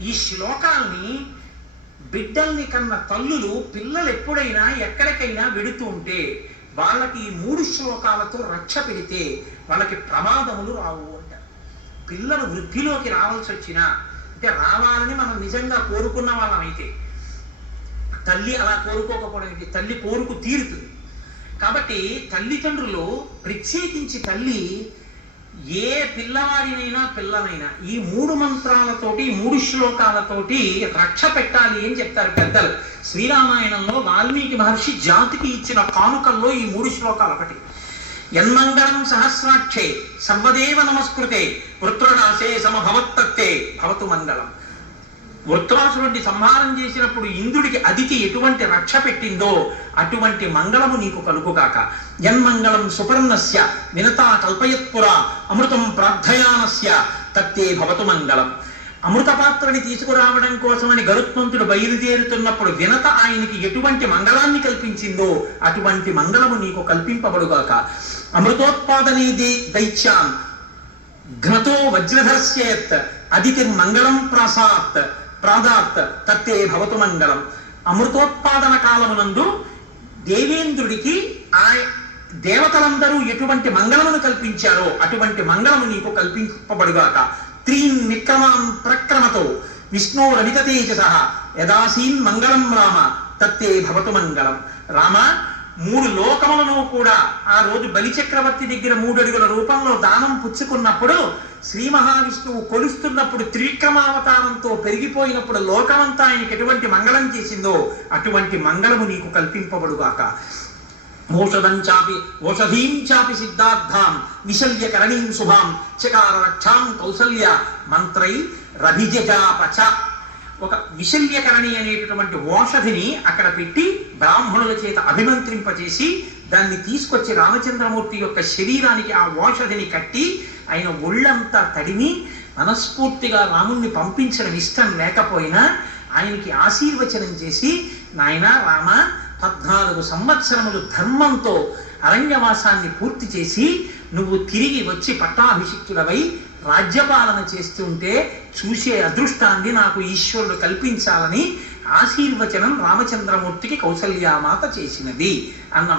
ఈ శ్లోకాల్ని బిడ్డల్ని కన్న తల్లులు పిల్లలు ఎప్పుడైనా ఎక్కడికైనా వెడుతూ ఉంటే వాళ్ళకి ఈ మూడు శ్లోకాలతో రక్ష పెడితే వాళ్ళకి ప్రమాదములు రావు అంటారు పిల్లలు వృద్ధిలోకి రావాల్సి వచ్చినా అంటే రావాలని మనం నిజంగా కోరుకున్న వాళ్ళమైతే తల్లి అలా కోరుకోకపోవడానికి తల్లి కోరుకు తీరుతుంది. కాబట్టి తల్లిదండ్రులు ప్రత్యేకించి తల్లి ఏ పిల్లవాడినైనా పిల్లనైనా ఈ మూడు మంత్రాలతోటి మూడు శ్లోకాలతోటి రక్ష పెట్టాలి అని చెప్తారు పెద్దలు. శ్రీరామాయణంలో వాల్మీకి మహర్షి జాతికి ఇచ్చిన కానుకల్లో ఈ మూడు శ్లోకాలు ఒకటి యన్మంగళం సహస్రాక్షే సర్వదేవ నమస్కృతే వృత్రనాశే సమభవత్తత్తే భవతు మంగళం. వృత్రాసురుడిని సంహారం చేసినప్పుడు ఇంద్రుడికి అదితి ఎటువంటి రక్ష పెట్టిందో అటువంటి మంగళము నీకు కలుగుగాక. జన్మంగళం సుపర్ణస్య వినతా కల్పయత్పుర అమృతం ప్రార్థయానస్య తత్తే భవతు మంగళం. అమృత పాత్రని తీసుకురావడం కోసమని గరుత్మంతుడు బయలుదేరుతున్నప్పుడు వినత ఆయనకి ఎటువంటి మంగళాన్ని కల్పించిందో అటువంటి మంగళము నీకు కల్పింపబడుగాక. అమృతోత్పాదనేది దైత్యాన్ ఘ్నతో వజ్రధర్స్యేత్ అదితి మంగళం ప్రాసాత్ ప్రాదాత్ తత్తే భవతు మంగళం అమృతోత్పాదన కాలమునందు దేవేంద్రుడికి ఆ దేవతలందరూ ఎటువంటి మంగళమును కల్పించారో అటువంటి మంగళము నీకు కల్పింపబడుగాక. త్రీన్ నిక్రమాం ప్రక్రమతో విష్ణు రవిత తేజస యదాసీన్ మంగళం రామ తత్తే భవతు మంగళం. రామ మూడు లోకములను కూడా ఆ రోజు బలిచక్రవర్తి దగ్గర మూడు అడుగుల రూపంలో దానం పుచ్చుకున్నప్పుడు శ్రీ మహావిష్ణువు కొలుస్తున్నప్పుడు త్రివిక్రమావతారంతో పెరిగిపోయినప్పుడు లోకమంతా ఆయనకి ఎటువంటి మంగళం చేసిందో అటువంటి మంగళము నీకు కల్పింపబడుగాక. ఓషధం చాపి ఓషధీం చాపి సిద్ధార్థాం విశల్య కరణీం శుభాం చకార రక్షాం కౌసల్య మంత్రై రభిజాపచ ఒక విశల్యకరణి అనేటటువంటి ఓషధిని అక్కడ పెట్టి బ్రాహ్మణుల చేత అభిమంత్రింపజేసి దాన్ని తీసుకొచ్చి రామచంద్రమూర్తి యొక్క శరీరానికి ఆ ఓషధిని కట్టి ఆయన ఒళ్ళంతా తడిమి మనస్ఫూర్తిగా రాముణ్ణి పంపించడం ఇష్టం లేకపోయినా ఆయనకి ఆశీర్వచనం చేసి నాయన రామ పద్నాలుగు సంవత్సరములు ధర్మంతో అరణ్యవాసాన్ని పూర్తి చేసి నువ్వు తిరిగి వచ్చి పట్టాభిషిక్తుడవై రాజ్యపాలన చేస్తుంటే చూసే అదృష్టాన్ని నాకు ఈశ్వరుడు కల్పించాలని ఆశీర్వచనం రామచంద్రమూర్తికి కౌసల్యామాత చేసినది అన్న